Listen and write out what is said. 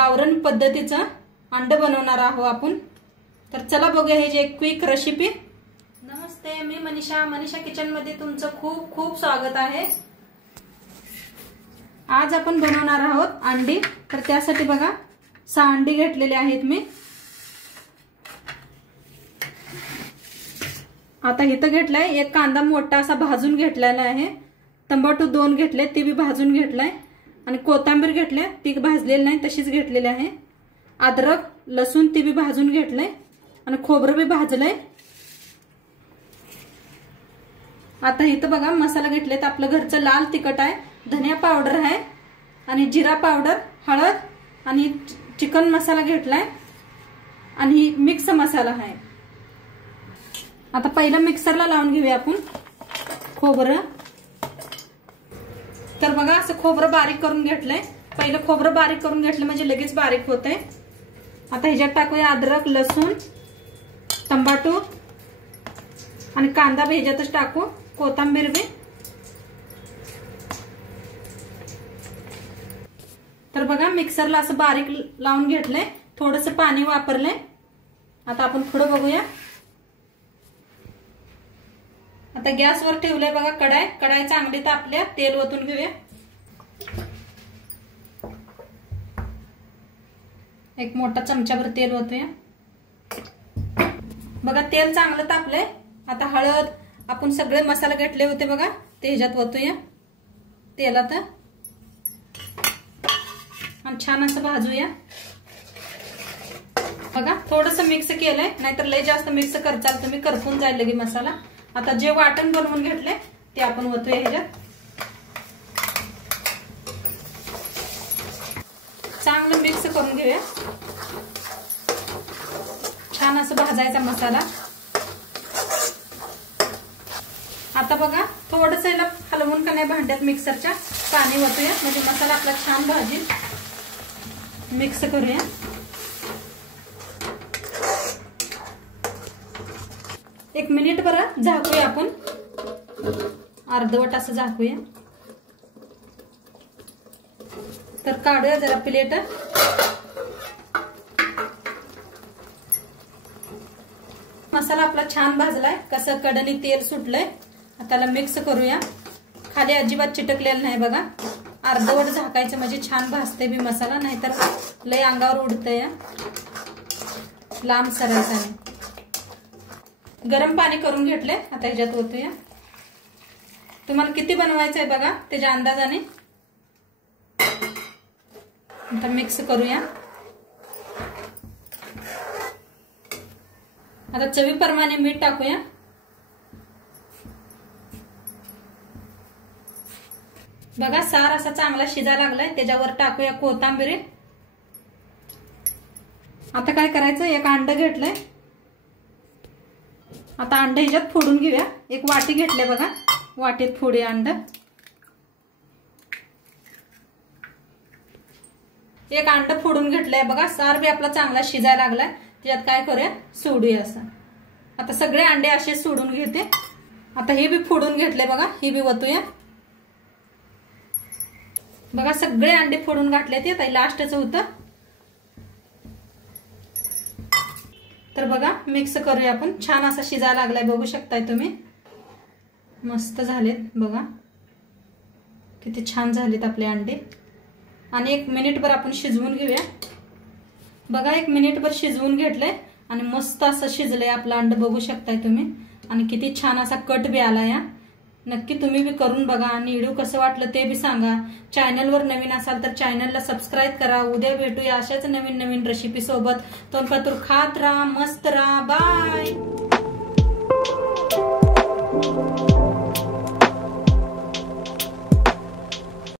गावरान पद्धतीचं अंड बनवणार आहोत आपण। तर चला बघूया हे जे क्विक रेसिपी। नमस्ते, मी मनीषा किचन मध्ये तुमचं खूप खूप स्वागत आहे। आज आपण बनवणार आहोत अंडी। तर त्यासाठी बघा 6 अंडी घेतलेले आहेत मी। आता इथं घेतलाय एक कांदा मोठा असा भाजून घेतलेला आहे, टमाटो 2 घेतले ते भी भाजून घेतलाय, आणि कोथिंबीर घेतले ती भाजलेली नाही तशीच घेतलेली आहे। अद्रक लसूण ती भी भाजून घेतलंय, आणि खोबरं भी भाजलंय। आता इथं बघा मसाला घेतलेत, आपलं घरचं लाल तिखट आहे, धनिया पावडर आहे, आणि जिरा पावडर, हळद, आणि चिकन मसाला घेतलाय, आणि मिक्स मसाला आहे। आता पहिला मिक्सरला लावून घेऊया आपण खोबरं। तर बघा असं खोबरं बारीक करून घेतलंय। पहिलं खोबरं बारीक करून घेतलं म्हणजे लगेच बारीक होतंय। आता ह्याच्यात टाकूया अद्रक लसूण टमाटो, आणि कांदा भी ह्याच्यातच टाकू, कोथिंबीर भी। तर बघा मिक्सरला असं बारीक लावून घेतलंय, थोडंसं पाणी वापरलंय। आता आपण पुढे बघूया। आता गॅसवर ठेवलंय बघा कढाई चांगली तापल्या, तेल ओतून घेऊया। एक मोठा चमचाभर तेल ओतूया। बघा तेल चांगलं तापलंय। आता हळद आपण सगळे मसाले घेतले होते बघा ते ह्याच्यात ओतूया तेलात, आणि छान असं भाजूया। बघा थोडंसं मिक्स केलंय, नाहीतर लय जास्त मिक्स करचाल तुम्ही, करपून जाईल लगे मसाला। आता जे वाटण बनवून घेतले ते आपण ओतूया ह्याच्यात। चांगलं मिक्स करून घेऊया, छान असं भाजायचा मसाला। आता बघा थोडंसं याला हलवून का नाही भांड्यात मिक्सरच्या पाणी ओतूया, म्हणजे मसाला आपला छान भाजेल। मिक्स करूया। एक मिनिट बरं झाकूया आपण, अर्धवट असं झाकूया। तर काढूया जरा प्लेट। मसाला आपला छान भाजलाय, कसं कडनी तेल सुटलंय। आता त्याला मिक्स करूया, खाली अजिबात चिटकलेलं नाही बघा। अर्धवट झाकायचं म्हणजे छान भाजते बी मसाला, नाहीतर लय अंगावर उडतंय, लांब सरायचा नाही। गरम पाणी करून घेतले, आता ह्याच्यात ओतूया। तुम्हाला किती बनवायचंय बघा त्याच्या अंदाजाने। आता मिक्स करूया। आता चवीप्रमाणे मीठ टाकूया। बघा सार असा चांगला शिजायला लागलाय, त्याच्यावर टाकूया कोथिंबीर। आता काय करायचं, एक अंड घेतलंय, आता अंड ह्याच्यात फोडून घेऊया। एक वाटी घेतले बघा, वाटीत फोडूया अंड। एक अंड फोडून घेतलंय बघा, सार बी आपला चांगला शिजायला लागलाय। त्याच्यात काय करूया, सोडूया असं। आता सगळे अंडे असे सोडून घेते। आता हे बी फोडून घेतले बघा, हे बी ओतूया। बघा सगळे अंडे फोडून घातले, ते आता लास्टच होतं। तर बघा मिक्स करूया आपण, छान असा शिजायला लागलाय, बघू शकताय तुम्ही। मस्त झालेत बघा, किती छान झालेत आपले अंडे। आणि 1 मिनिटभर आपण शिजवून घेऊया। बघा 1 मिनिटभर शिजवून घेतलंय, आणि मस्त असं शिजलंय आपलं अंड, बघू शकताय तुम्ही। आणि किती छान असा कट बी आलाय। नक्की तुम्ही बी करून बघा, आणि व्हिडिओ कसं वाटलं ते बी सांगा। चॅनलवर नवीन असाल तर चॅनलला सबस्क्राईब करा। उद्या भेटूया अशाच नवीन नवीन रेसिपी सोबत। तोपर्यंत खात राहा, मस्त राहा, बाय।